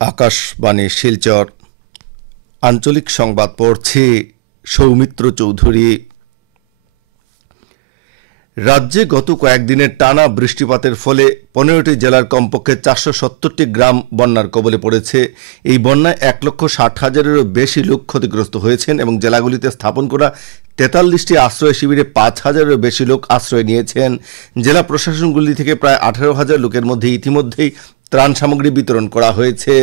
আকাশবাণী শিলচর আঞ্চলিক সংবাদ পড়ছি সৌমিত্র চৌধুরী। রাজ্যে গত কয়েকদিনের টানা বৃষ্টিপাতের ফলে 15টি জেলার কমপক্ষে 470টি গ্রাম বন্যার কবলে পড়েছে। এই বন্যায় 1,60,000-এরও বেশি লোক ক্ষতিগ্রস্ত হয়েছেন এবং জেলাগুলিতে স্থাপন করা 43টি আশ্রয় শিবিরে 5,000-এরও বেশি লোক আশ্রয় নিয়েছেন। জেলা প্রশাসনগুলি থেকে প্রায় 18,000 লোকের মধ্যে ইতিমধ্যেই ত্রাণ সামগ্রী বিতরণ করা হয়েছে।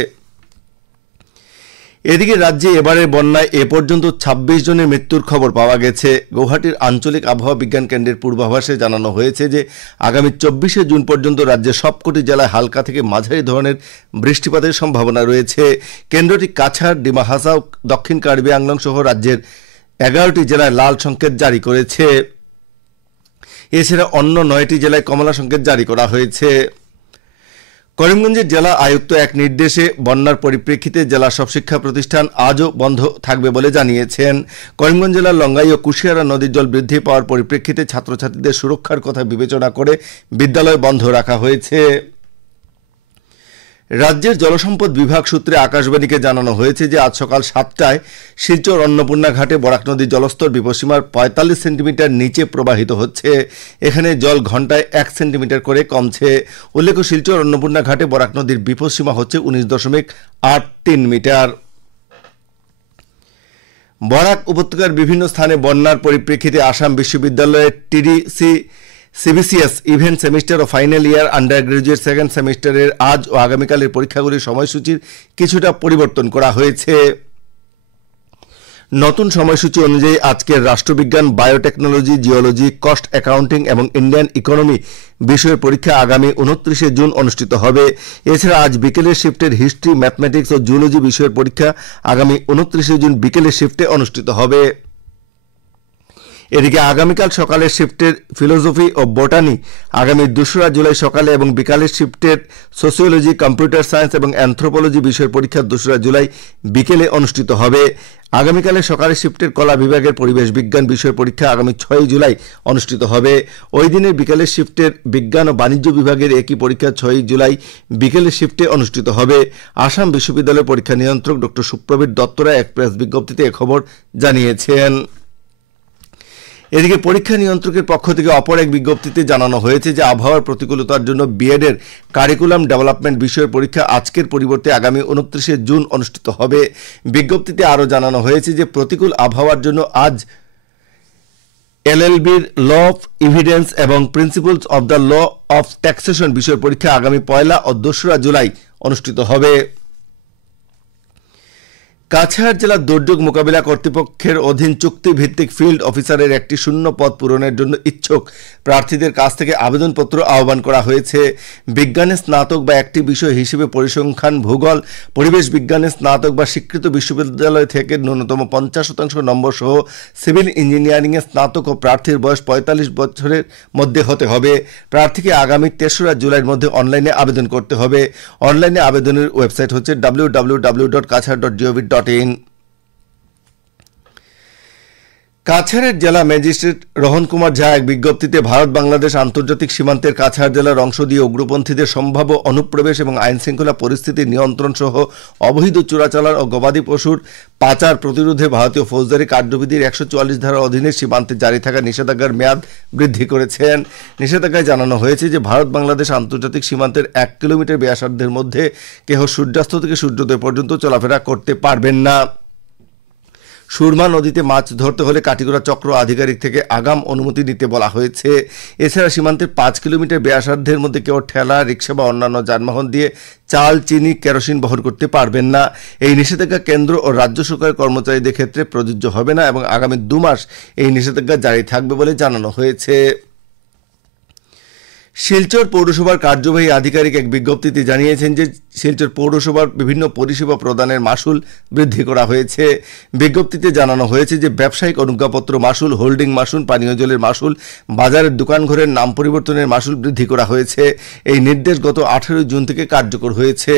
এদিকে রাজ্যে এবারের বন্যায় এ পর্যন্ত 26 জনের মৃত্যুর খবর পাওয়া গেছে। গৌহাটির আঞ্চলিক আবহাওয়া বিজ্ঞান কেন্দ্রের পূর্বাভাসে জানানো হয়েছে যে আগামী 24শে জুন পর্যন্ত রাজ্যের সবকটি জেলায় হালকা থেকে মাঝারি ধরনের বৃষ্টিপাতের সম্ভাবনা রয়েছে। কেন্দ্রটি কাছাড়, ডিমা হাসাও, দক্ষিণ কার্বি আংলং সহ রাজ্যের 11টি জেলায় লাল সংকেত জারি করেছে। এছাড়া অন্য 9টি জেলায় কমলা সংকেত জারি করা হয়েছে। করিমগঞ্জের জেলা আয়ুক্ত এক নির্দেশে বন্যার পরিপ্রেক্ষিতে জেলার সব শিক্ষা প্রতিষ্ঠান আজও বন্ধ থাকবে বলে জানিয়েছেন। করিমগঞ্জ জেলার লঙ্গাই ও কুশিয়ারা নদীর জল বৃদ্ধি পাওয়ার পরিপ্রেক্ষিতে ছাত্রছাত্রীদের সুরক্ষার কথা বিবেচনা করে বিদ্যালয় বন্ধ রাখা হয়েছে। রাজ্যের জলসম্পদ বিভাগ সূত্রে আকাশবাণীকে জানানো হয়েছে যে আজ সকাল 7টায় শিলচর অন্নপূর্ণা ঘাটে বরাক নদীর জলস্তর বিপদসীমার 45 সেন্টিমিটার নিচে প্রবাহিত হচ্ছে। এখানে জল ঘন্টায় 1 সেন্টিমিটার করে কমছে। উল্লেখ্য, শিলচর অন্নপূর্ণা ঘাটে বরাক নদীর বিপদসীমা হচ্ছে 19.83 মিটার। বরাক উপত্যকার বিভিন্ন স্থানে বন্যার পরিপ্রেক্ষিতে আসাম বিশ্ববিদ্যালয়ের টিডিসি সিবিসিএস ইভেন্ট সেমিস্টার ও final year undergraduate second সেমিস্টারের আজ ও আগামীকালের পরীক্ষাগুলির সময়সূচির কিছুটা পরিবর্তন করা হয়েছে। নতুন সময়সূচি অনুযায়ী আজকের রাষ্ট্রবিজ্ঞান, বায়োটেকনোলজি, জিওলজি, কস্ট অ্যাকাউন্টিং এবং ইন্ডিয়ান ইকোনমি বিষয়ের পরীক্ষা আগামী 29শে জুন অনুষ্ঠিত হবে। এছাড়া আজ বিকেলের শিফটের হিস্ট্রি, ম্যাথমেটিক্স ও জুওলজি বিষয়ের পরীক্ষা আগামী 29শে জুন বিকেলের শিফটে অনুষ্ঠিত হবে। এদিকে আগামীকাল সকালের শিফটের ফিলোসফি ও বোটানি আগামী 2রা জুলাই সকালে এবং বিকালের শিফটের সোসিওলজি, কম্পিউটার সায়েন্স এবং অ্যানথ্রোপোলজি বিষয়ের পরীক্ষা 2রা জুলাই বিকেলে অনুষ্ঠিত হবে। আগামীকালের সকালের শিফটের কলা বিভাগের পরিবেশ বিজ্ঞান বিষয়ের পরীক্ষা আগামী 6 জুলাই অনুষ্ঠিত হবে। ওই দিনের বিকেলের শিফটের বিজ্ঞান ও বাণিজ্য বিভাগের একই পরীক্ষা 6 জুলাই বিকেলের শিফটে অনুষ্ঠিত হবে। আসাম বিশ্ববিদ্যালয়ের পরীক্ষা নিয়ন্ত্রক ডক্টর সুপ্রবীর দত্তরা এক প্রেস বিজ্ঞপ্তিতে এ খবর জানিয়েছেন। এদিকে পরীক্ষা নিয়ন্ত্রকের পক্ষ থেকে অপর এক বিজ্ঞপ্তিতে জানানো হয়েছে যে আবহাওয়ার প্রতিকূলতার জন্য বিএডের কারিকুলাম ডেভেলপমেন্ট বিষয়ের পরীক্ষা আজকের পরিবর্তে আগামী 29শে জুন অনুষ্ঠিত হবে। বিজ্ঞপ্তিতে আরও জানানো হয়েছে যে প্রতিকূল আবহাওয়ার জন্য আজ এলএলবির ল অফ এভিডেন্স এবং principles of the law of taxation বিষয়ের পরীক্ষা আগামী 1 ও 2রা জুলাই অনুষ্ঠিত হবে। কাছাড় জেলা দুর্যোগ মোকাবিলা কর্তৃপক্ষের অধীন চুক্তিভিত্তিক ফিল্ড অফিসারের একটি শূন্য পদ পূরণের জন্য ইচ্ছুক প্রার্থীদের কাছ থেকে আবেদনপত্র আহ্বান করা হয়েছে। বিজ্ঞানে স্নাতক বা একটি বিষয় হিসেবে পরিসংখ্যান, ভূগোল, পরিবেশ বিজ্ঞানে স্নাতক বা স্বীকৃত বিশ্ববিদ্যালয় থেকে ন্যূনতম 50% নম্বর সহ সিভিল ইঞ্জিনিয়ারিংয়ে স্নাতক ও প্রার্থীর বয়স 45 বছরের মধ্যে হতে হবে। প্রার্থীকে আগামী 3রা জুলাইয়ের মধ্যে অনলাইনে আবেদন করতে হবে। অনলাইনে আবেদনের ওয়েবসাইট হচ্ছে www.kachar.gov.in। কাছাড়ের জেলা ম্যাজিস্ট্রেট রোহন কুমার ঝা এক বিজ্ঞপ্তিতে ভারত বাংলাদেশ আন্তর্জাতিক সীমান্তের কাছাড় জেলার অংশ দিয়ে উগ্রপন্থীদের সম্ভাব্য অনুপ্রবেশ এবং আইনশৃঙ্খলা পরিস্থিতি নিয়ন্ত্রণ সহ অবৈধ চোরাচালান ও গবাদি পশুর পাচার প্রতিরোধে ভারতীয় ফৌজদারি কার্যবিধির 144 ধারার অধীনে সীমান্তে জারি থাকা নিষেধাজ্ঞার মেয়াদ বৃদ্ধি করেছেন। নিষেধাজ্ঞায় জানানো হয়েছে যে ভারত বাংলাদেশ আন্তর্জাতিক সীমান্তের 1 কিলোমিটার ব্যাসার্ধের মধ্যে কেহ সূর্যাস্ত থেকে সূর্যোদয় পর্যন্ত চলাফেরা করতে পারবেন না। সুরমা নদীতে মাছ ধরতে হলে কাটিগড়া চক্র আধিকারিক থেকে আগাম অনুমতি নিতে বলা হয়েছে। এছাড়া সীমান্তের 5 কিলোমিটার ব্যাসার্ধের মধ্যে কেউ ঠেলা, রিক্সা বা অন্যান্য যানবাহন দিয়ে চাল, চিনি, কেরোসিন বহন করতে পারবেন না। এই নিষেধাজ্ঞা কেন্দ্র ও রাজ্য সরকারের কর্মচারীদের ক্ষেত্রে প্রযোজ্য হবে না এবং আগামী 2 মাস এই নিষেধাজ্ঞা জারি থাকবে বলে জানানো হয়েছে। শিলচর পৌরসভার কার্যবাহী আধিকারিক এক বিজ্ঞপ্তিতে জানিয়েছেন যে শিলচর পৌরসভার বিভিন্ন পরিষেবা প্রদানের মাশুল বৃদ্ধি করা হয়েছে। বিজ্ঞপ্তিতে জানানো হয়েছে যে ব্যবসায়িক অনুজ্ঞাপত্র মাশুল, হোল্ডিং মাশুল, পানীয় জলের মাশুল, বাজারের দোকানঘরের নাম পরিবর্তনের মাশুল বৃদ্ধি করা হয়েছে। এই নির্দেশ গত 18 জুন থেকে কার্যকর হয়েছে।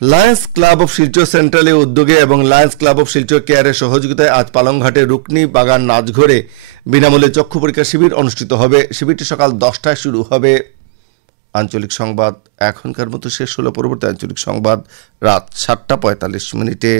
লায়ন্স ক্লাব অফ শিলচর সেন্ট্রালের উদ্যোগে এবং লায়ন্স ক্লাব অফ শিলচর কেয়ারের সহযোগিতায় আজ পালংঘাটে রুকনি বাগান নাচঘরে বিনামূল্যে চক্ষু পরীক্ষা শিবির অনুষ্ঠিত হবে। শিবিরটি সকাল 10টায় শুরু হবে। আঞ্চলিক সংবাদ এখনকার মতো শেষ হলো। পরবর্তী আঞ্চলিক সংবাদ রাত 7:45 মিনিটে।